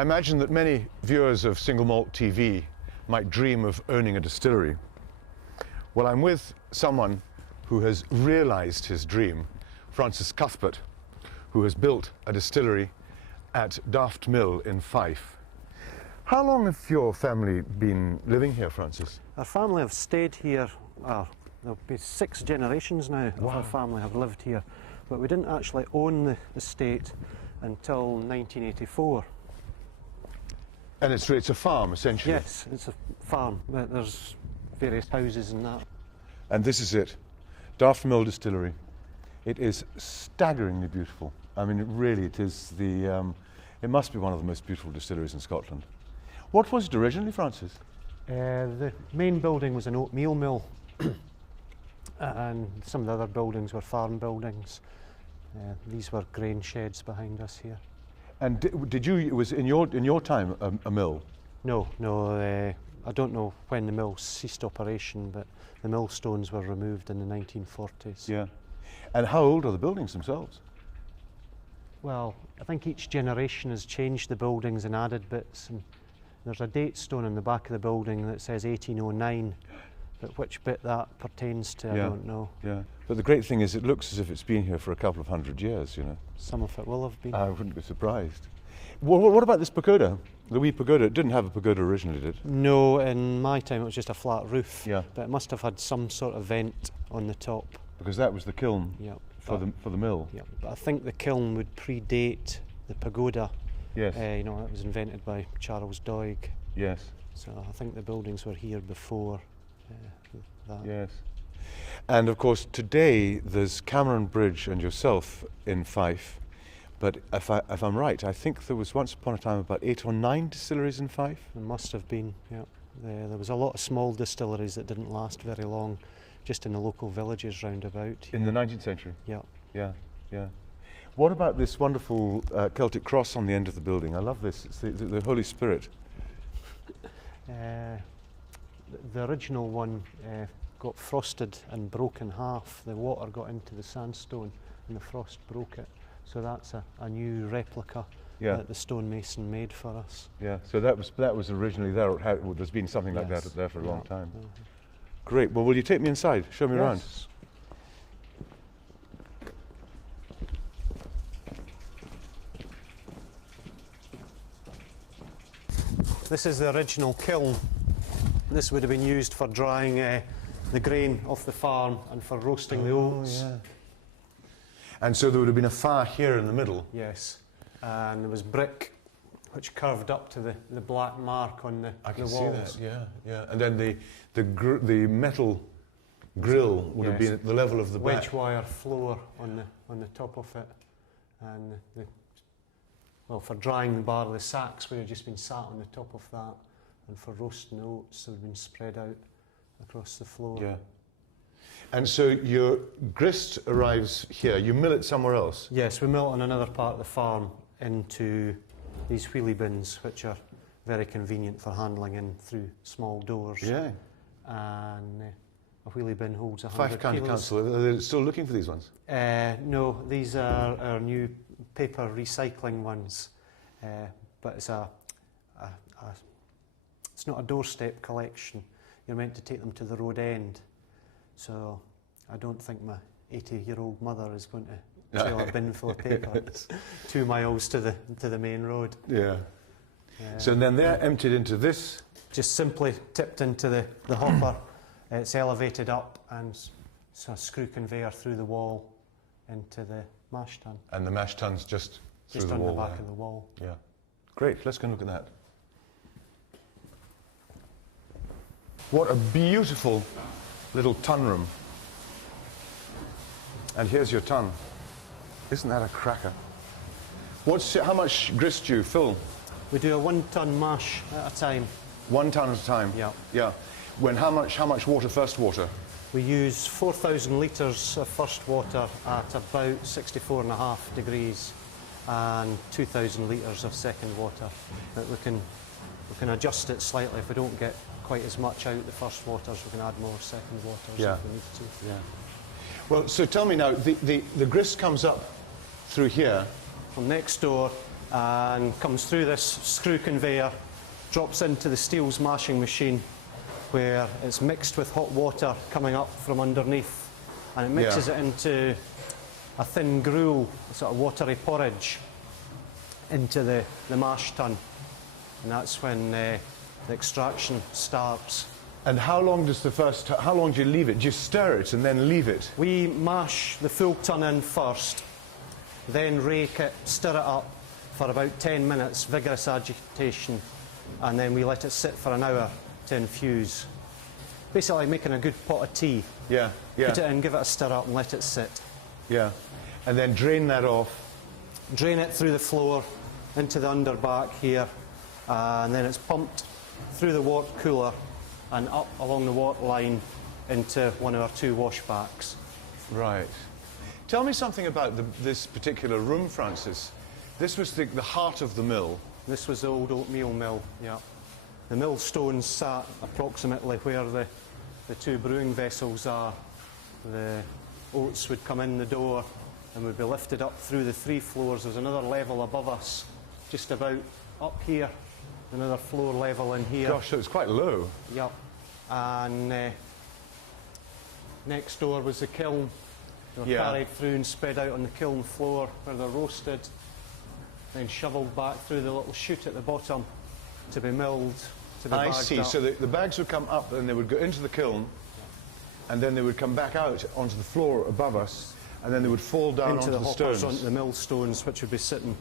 I imagine that many viewers of Singlemalt TV might dream of owning a distillery. Well, I'm with someone who has realized his dream, Francis Cuthbert, who has built a distillery at Daftmill in Fife. How long have your family been living here, Francis? Our family have stayed here, there'll be 6 generations now of our family have lived here, but we didn't actually own the estate until 1984. And it's a farm, essentially? Yes, it's a farm. There's various houses and that. And this is it, Daftmill Distillery. It is staggeringly beautiful. I mean, it is it must be one of the most beautiful distilleries in Scotland. What was it originally, Francis? The main building was an oatmeal mill, and some of the other buildings were farm buildings. These were grain sheds behind us here. And did you? It was in your time a mill? No. I don't know when the mill ceased operation, but the millstones were removed in the 1940s. Yeah. And how old are the buildings themselves? Well, I think each generation has changed the buildings and added bits. And there's a date stone in the back of the building that says 1809, but which bit that pertains to, I don't know. Yeah. But the great thing is, it looks as if it's been here for a couple of 100 years, you know. Some of it will have been. I wouldn't be surprised. What about this pagoda? The wee pagoda? It didn't have a pagoda originally, did it? No, in my time it was just a flat roof. Yeah. But it must have had some sort of vent on the top. Because that was the kiln for the mill. Yeah, but I think the kiln would predate the pagoda. Yes. You know, it was invented by Charles Doig. Yes. So I think the buildings were here before that. Yes. And of course, today there's Cameron Bridge and yourself in Fife. But if I'm right, I think there was once upon a time about 8 or 9 distilleries in Fife. There must have been, yeah. There was a lot of small distilleries that didn't last very long, just in the local villages round about. In the 19th century? Yeah. Yeah, yeah. What about this wonderful Celtic cross on the end of the building? I love this. It's the Holy Spirit. The original one got frosted and broke in half. The water got into the sandstone and the frost broke it. So that's a new replica that the stonemason made for us. Yeah, so that was originally there. There's been something like that there for a long time. Great. Well, will you take me inside? Show me around. This is the original kiln. This would have been used for drying the grain off the farm and for roasting the oats. Yeah. And so there would have been a fire here in the middle? Yes. And there was brick which curved up to the black mark on the walls. I can see that, yeah. And then the metal grill would have been at the level of the back. Wedge wire floor on the top of it. And for drying the barley, the sacks would have just been sat on the top of that. And for roasting the oats, they would have been spread out across the floor. Yeah. And so your grist arrives here. You mill it somewhere else? Yes, we mill it on another part of the farm into these wheelie bins, which are very convenient for handling in through small doors. Yeah. And a wheelie bin holds 100 kilos. Fife County Council, are they still looking for these ones? No, these are our new paper recycling ones. But it's it's not a doorstep collection. You're meant to take them to the road end. So I don't think my 80-year-old mother is going to fill a bin full of paper. It's 2 miles to the main road. Yeah. So then they're emptied into this? Just simply tipped into the hopper. It's elevated up and so a screw conveyor through the wall into the mash tun. And the mash tun's just through the wall? Just on the back of the wall. Yeah. Great, let's go and look at that. What a beautiful little tun room. And here's your tun. Isn't that a cracker? How much grist do you fill? We do a 1 ton mash at a time. 1 ton at a time? Yeah. Yeah. How much water, first water? We use 4,000 litres of first water at about 64.5 degrees and 2,000 litres of second water. But we can adjust it slightly if we don't get quite as much out the first waters. We can add more second waters if we need to. Yeah. Well, so tell me now, the grist comes up through here. From next door, and comes through this screw conveyor, drops into the steels mashing machine, where it's mixed with hot water coming up from underneath, and it mixes it into a thin gruel, a sort of watery porridge, into the mash tun, and that's when the extraction starts. And how long do you leave it? Do you stir it and then leave it? We mash the full ton in first, then rake it, stir it up for about 10 minutes, vigorous agitation, and then we let it sit for an hour to infuse. Basically making a good pot of tea. Yeah, yeah. Put it in, give it a stir up and let it sit. Yeah. And then drain that off. Drain it through the floor into the underback here, and then it's pumped through the wort cooler and up along the wort line into one of our 2 washbacks. Right. Tell me something about this particular room, Francis. This was the heart of the mill. This was the old oatmeal mill, yeah. The mill stones sat approximately where the 2 brewing vessels are. The oats would come in the door and would be lifted up through the 3 floors. There's another level above us, just about up here, another floor level in here. Gosh, so it's quite low. Yep. And next door was the kiln. They were carried through and spread out on the kiln floor where they're roasted, then shoveled back through the little chute at the bottom to be milled, to be bagged up. I see. So the bags would come up and they would go into the kiln, and then they would come back out onto the floor above us, and then they would fall down into onto the stones. Onto the mill stones, which would be sitting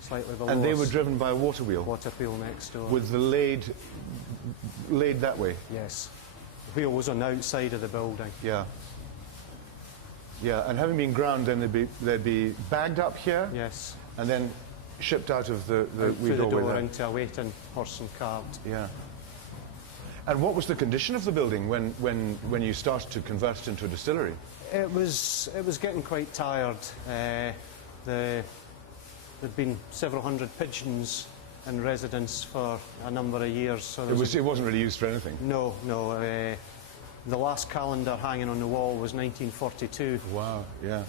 slightly below us. And they were driven by a water wheel? Water wheel next door. With the laid that way? Yes. The wheel was on the outside of the building. Yeah. Yeah, and having been ground, then they'd be bagged up here? Yes. And then shipped out of the through the door into a waiting horse and cart. Yeah. And what was the condition of the building when you started to convert it into a distillery? It was getting quite tired. There'd been several hundred pigeons in residence for a number of years. So it wasn't really used for anything? No, no. The last calendar hanging on the wall was 1942. Wow, yeah.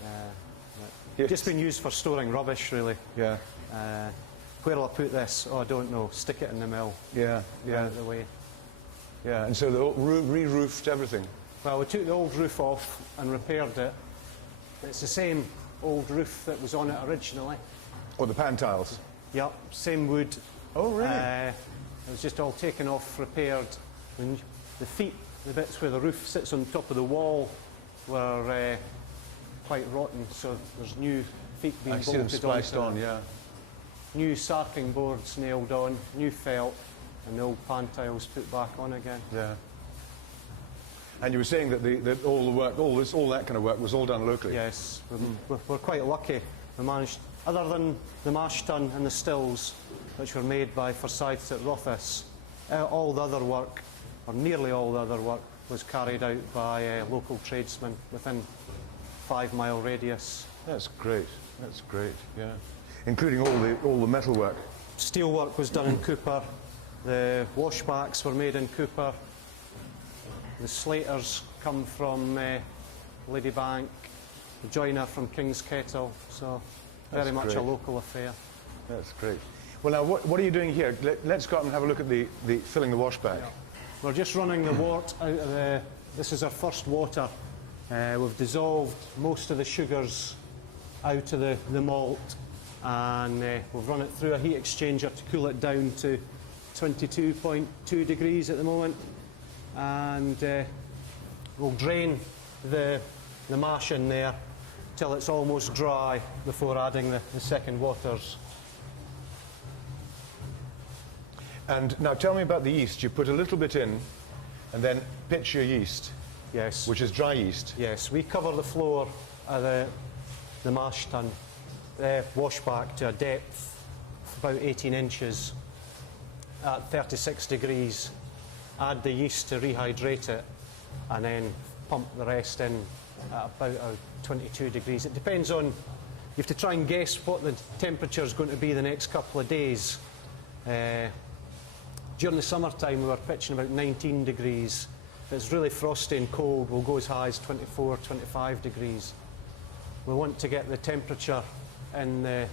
Yes. Just been used for storing rubbish, really. Yeah. Where'll I put this? Oh, I don't know. Stick it in the mill. Yeah, yeah. Out of the way. Yeah, and so they re-roofed everything? Well, we took the old roof off and repaired it. It's the same old roof that was on it originally. Or the pan tiles? Yep, same wood. Oh, really? It was just all taken off, repaired. And the feet, the bits where the roof sits on top of the wall, were quite rotten, so there's new feet being bolted them spliced on, yeah. New sarking boards nailed on, new felt, and the old pan tiles put back on again. Yeah. And you were saying that all the work, all that kind of work was all done locally? Yes, we're quite lucky. We managed, other than the mash tun and the stills, which were made by Forsyths at Rothes, all the other work, or nearly all the other work, was carried out by local tradesmen within 5-mile radius. That's great. That's great. Yeah. Including all the metal work. Steel work was done in Cooper. The washbacks were made in Cooper. The slaters come from Ladybank. The joiner from King's Kettle. So very much a local affair. That's great. Well, now what are you doing here? Let's go up and have a look at the filling the washback. Yeah. We're just running the wort out of the. This is our first water. We've dissolved most of the sugars out of the malt, and we've run it through a heat exchanger to cool it down to 22.2 degrees at the moment, and we'll drain the mash in there till it's almost dry before adding the second waters. And now tell me about the yeast. You put a little bit in and then pitch your yeast. Yes. Which is dry yeast. Yes, we cover the floor of the mash tun, washback, to a depth of about 18 inches at 36 degrees. Add the yeast to rehydrate it, and then pump the rest in at about 22 degrees. It depends on, you have to try and guess what the temperature is going to be the next couple of days. During the summertime we were pitching about 19 degrees. If it's really frosty and cold, we'll go as high as 24, 25 degrees. We want to get the temperature in the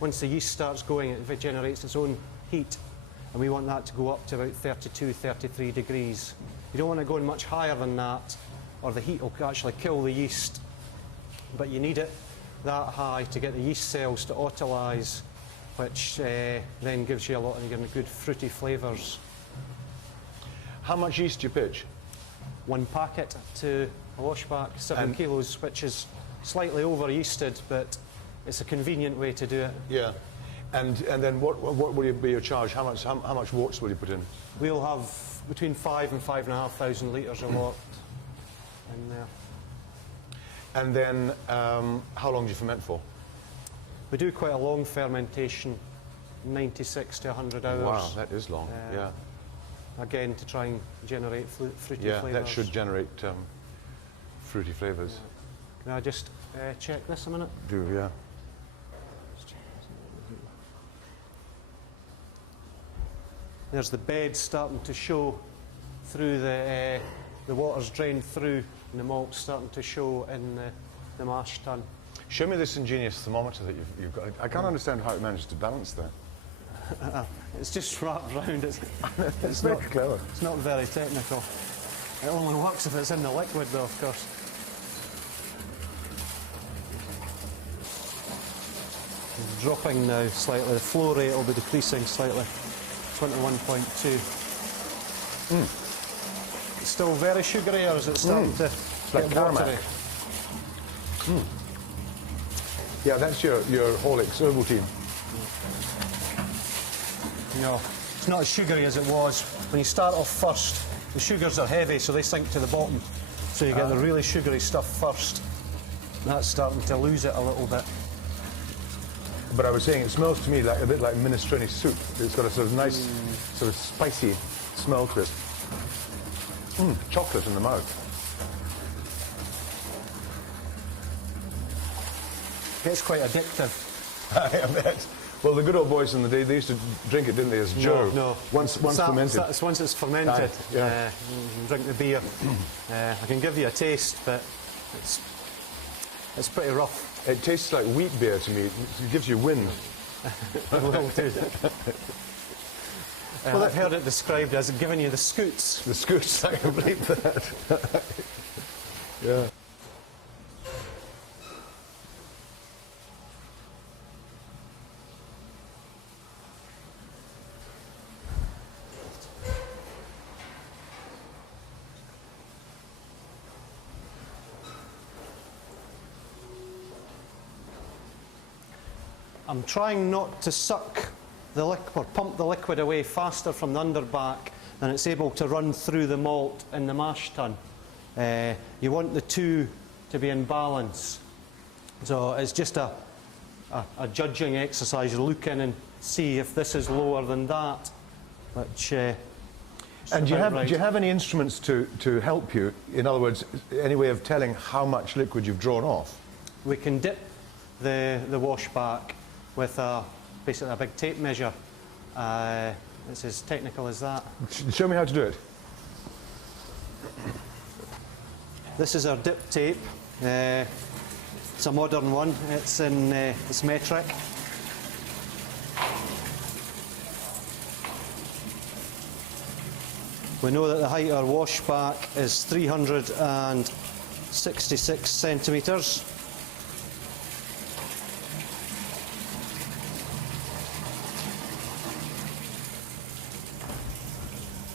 once the yeast starts going, it generates its own heat, and we want that to go up to about 32, 33 degrees. You don't want it going much higher than that, or the heat will actually kill the yeast, but you need it that high to get the yeast cells to autolyse, which then gives you a lot of good fruity flavours. How much yeast do you pitch? 1 packet to a washback, 7 kilos, which is slightly over yeasted, but it's a convenient way to do it. Yeah. And then what will be your charge? How much worts will you put in? We'll have between 5,000 and 5,500 litres of wort in there. And then how long do you ferment for? We do quite a long fermentation, 96 to 100 hours. Wow, that is long, yeah. Again, to try and generate fruity flavours. Yeah, that should generate fruity flavours. Yeah. Can I just check this a minute? Do, yeah. There's the bed starting to show through the water's drained through, and the malt's starting to show in the mash tun. Show me this ingenious thermometer that you've got. I can't understand how it managed to balance that. It's just wrapped round. It's very clever. It's not very technical. It only works if it's in the liquid, though, of course. It's dropping now slightly. The flow rate will be decreasing slightly. 21.2. It's still very sugary, or is it starting to like get watery? Yeah, that's your Horlicks Ovaltine. No, it's not as sugary as it was. When you start off first, the sugars are heavy, so they sink to the bottom. So you get the really sugary stuff first. And that's starting to lose it a little bit. But I was saying, it smells to me like a bit like minestrone soup. It's got a sort of nice, sort of spicy smell to it. Chocolate in the mouth. It's quite addictive. I bet. Well, the good old boys in the day, they used to drink it, didn't they, as Joe? No. Once fermented. Once it's fermented, yeah. you can drink the beer. I can give you a taste, but it's pretty rough. It tastes like wheat beer to me. It gives you wind. It will do. Well, I've heard it described as giving you the scoots. The scoots, I can believe that. Yeah. I'm trying not to suck the liquid, or pump the liquid away faster from the underback than it's able to run through the malt in the mash tun. You want the two to be in balance. So it's just a judging exercise. You look in and see if this is lower than that. Which, and do you have any instruments to help you? In other words, any way of telling how much liquid you've drawn off? We can dip the washback with basically a big tape measure. It's as technical as that. Show me how to do it. This is our dip tape. It's a modern one. It's in it's metric. We know that the height of our washback is 366 centimetres.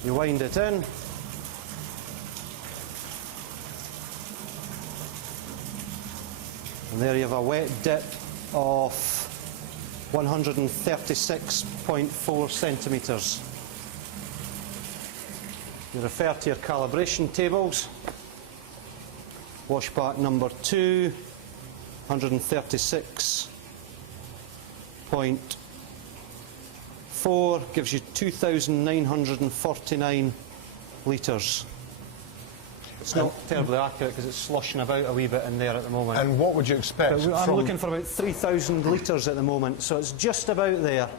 You wind it in. And there you have a wet dip of 136.4 centimetres. You refer to your calibration tables. Washback number 2, 136.4 gives you 2,949 litres. It's not terribly accurate because it's sloshing about a wee bit in there at the moment. And what would you expect? I'm looking for about 3,000 litres at the moment, so it's just about there.